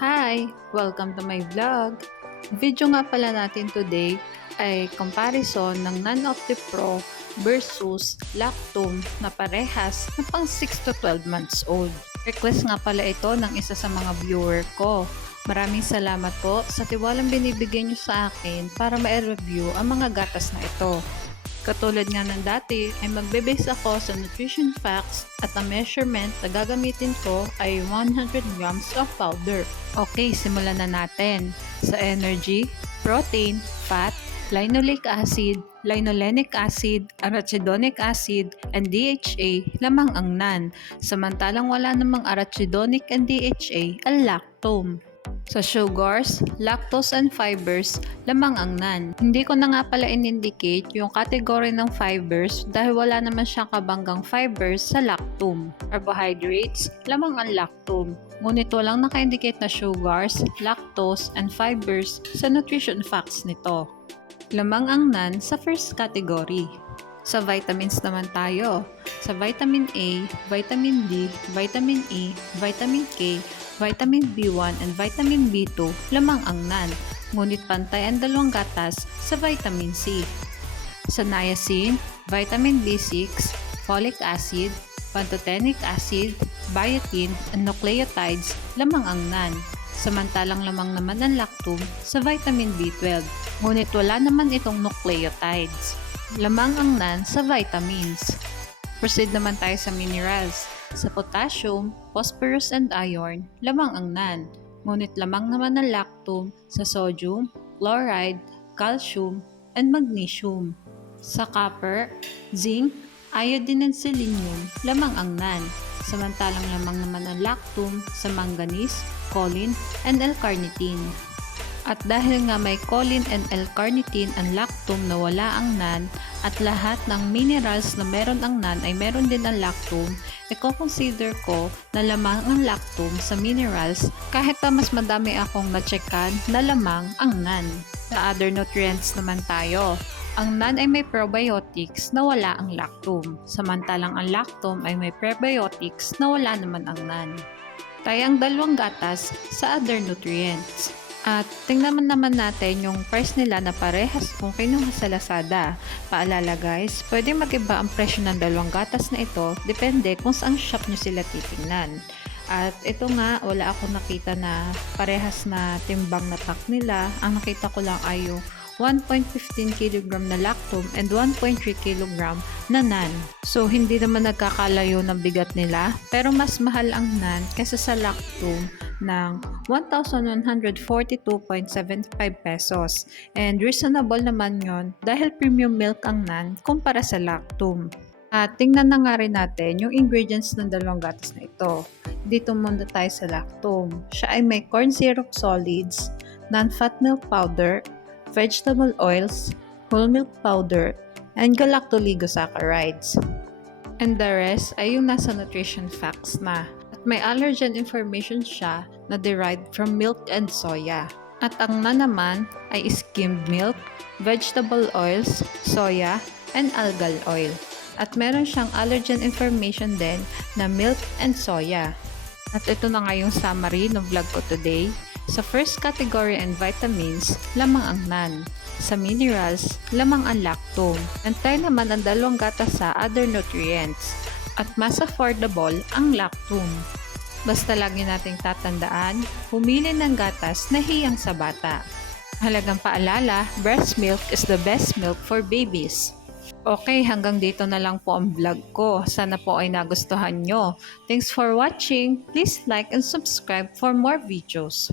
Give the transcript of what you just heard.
Hi! Welcome to my vlog. Video nga pala natin today ay comparison ng Non-Opti Pro versus Lactum na parehas na pang 6 to 12 months old. Request nga pala ito ng isa sa mga viewer ko. Maraming salamat po sa tiwalang binibigay nyo sa akin para ma-review ang mga gatas na ito. Katulad nga ng dati ay magbe-base ako sa nutrition facts at ang measurement na gagamitin ko ay 100 grams of powder. Okay, simulan na natin. Sa energy, protein, fat, linoleic acid, linolenic acid, arachidonic acid, and DHA lamang ang NAN. Samantalang wala namang arachidonic and DHA ang lactum. Sa sugars, lactose and fibers, lamang ang NAN. Hindi ko na nga pala in-indicate yung category ng fibers dahil wala naman siyang kabanggang fibers sa lactum. Carbohydrates, lamang ang lactum. Ngunit walang naka-indicate na sugars, lactose, and fibers sa nutrition facts nito. Lamang ang NAN sa first category. Sa vitamins naman tayo. Sa vitamin A, vitamin D, vitamin E, vitamin K, vitamin B1 and vitamin B2 lamang ang NAN, ngunit pantay ang dalawang gatas sa vitamin C. Sa niacin, vitamin B6, folic acid, pantothenic acid, biotin, and nucleotides lamang ang NAN. Samantalang lamang naman ang lactum sa vitamin B12, ngunit wala naman itong nucleotides. Lamang ang NAN sa vitamins. Proceed naman tayo sa minerals. Sa potassium, phosphorus, and iron, lamang ang NAN. Ngunit lamang naman ang lactum sa sodium, chloride, calcium, and magnesium. Sa copper, zinc, iodine, and selenium, lamang ang NAN. Samantalang lamang naman ang lactum sa manganese, choline, and L-carnitine. At dahil nga may choline and L-carnitine ang lactum na wala ang NAN at lahat ng minerals na meron ang NAN ay meron din ang lactum, i-consider ko na lamang ang lactum sa minerals kahit pa mas madami akong na-checkan na lamang ang NAN. Sa other nutrients naman tayo. Ang NAN ay may probiotics na wala ang lactum, samantalang ang lactum ay may prebiotics na wala naman ang NAN. Tayo ang dalawang gatas sa other nutrients. At tingnan naman natin yung price nila na parehas kung kinuha sa Lazada. Paalala guys, pwede mag-iba ang presyo ng dalawang gatas na ito, depende kung saan shop nyo sila titingnan. At ito nga, wala ako nakita na parehas na timbang na pack nila. Ang nakita ko lang ay yung 1.15 kg na lactum and 1.3 kg na NAN. So, hindi naman nagkakalayo ng bigat nila, pero mas mahal ang NAN kaysa sa lactum ng 1,142.75 pesos. And reasonable naman yon dahil premium milk ang NAN kumpara sa lactum. At tingnan na nga rin natin yung ingredients ng dalawang gatas na ito. Dito muna tayo sa lactum. Siya ay may corn syrup solids, non-fat milk powder, vegetable oils, whole milk powder, and galactoligosaccharides. And the rest ay yung nasa nutrition facts na. At may allergen information siya na derived from milk and soya. At ang NAN naman ay skimmed milk, vegetable oils, soya, and algal oil. At meron siyang allergen information din na milk and soya. At ito na nga yung summary ng vlog ko today. Sa first category and vitamins, lamang ang NAN. Sa minerals, lamang ang lactum. Antay naman ang dalawang gatas sa other nutrients. At mas affordable ang lactum. Basta lagi nating tatandaan, pumili ng gatas na hiyang sa bata. Halagang paalala, breast milk is the best milk for babies. Okay, hanggang dito na lang po ang vlog ko. Sana po ay nagustuhan nyo. Thanks for watching. Please like and subscribe for more videos.